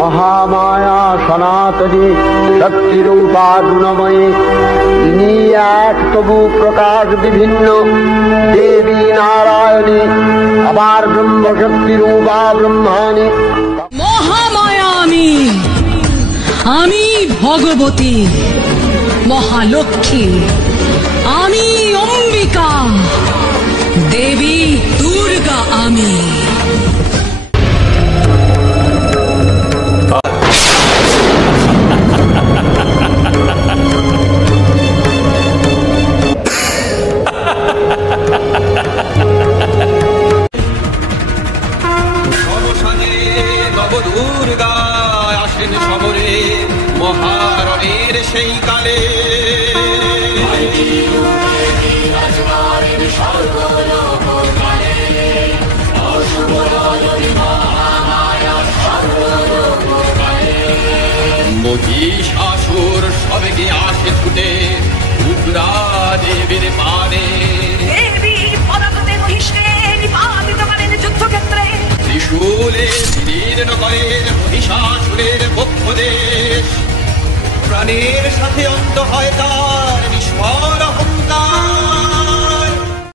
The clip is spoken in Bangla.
মহামায়া সনাতনী শক্তিরূপা গুণময়ী, তিনি এক তবু প্রকাশ বিভিন্ন, দেবী নারায়ণী আবার ব্রহ্মশক্তিরূপা ব্রহ্মাণী। মহামায়া আমি ভগবতী, মহালক্ষ্মী আমি, অম্বিকা দেবী দুর্গা আমি। দুর্গা আসেন সমরে মহারণের সেই কালে, মহিষাসুর সবেগে আসে ছুটে উগ্রা দেবীর পানে, ত্রিশূলে বিদীর্ণ করেন মহিষাসুরের পক্ষ দেশ, প্রাণের সাথে অন্ত হয় তার নিষ্ফল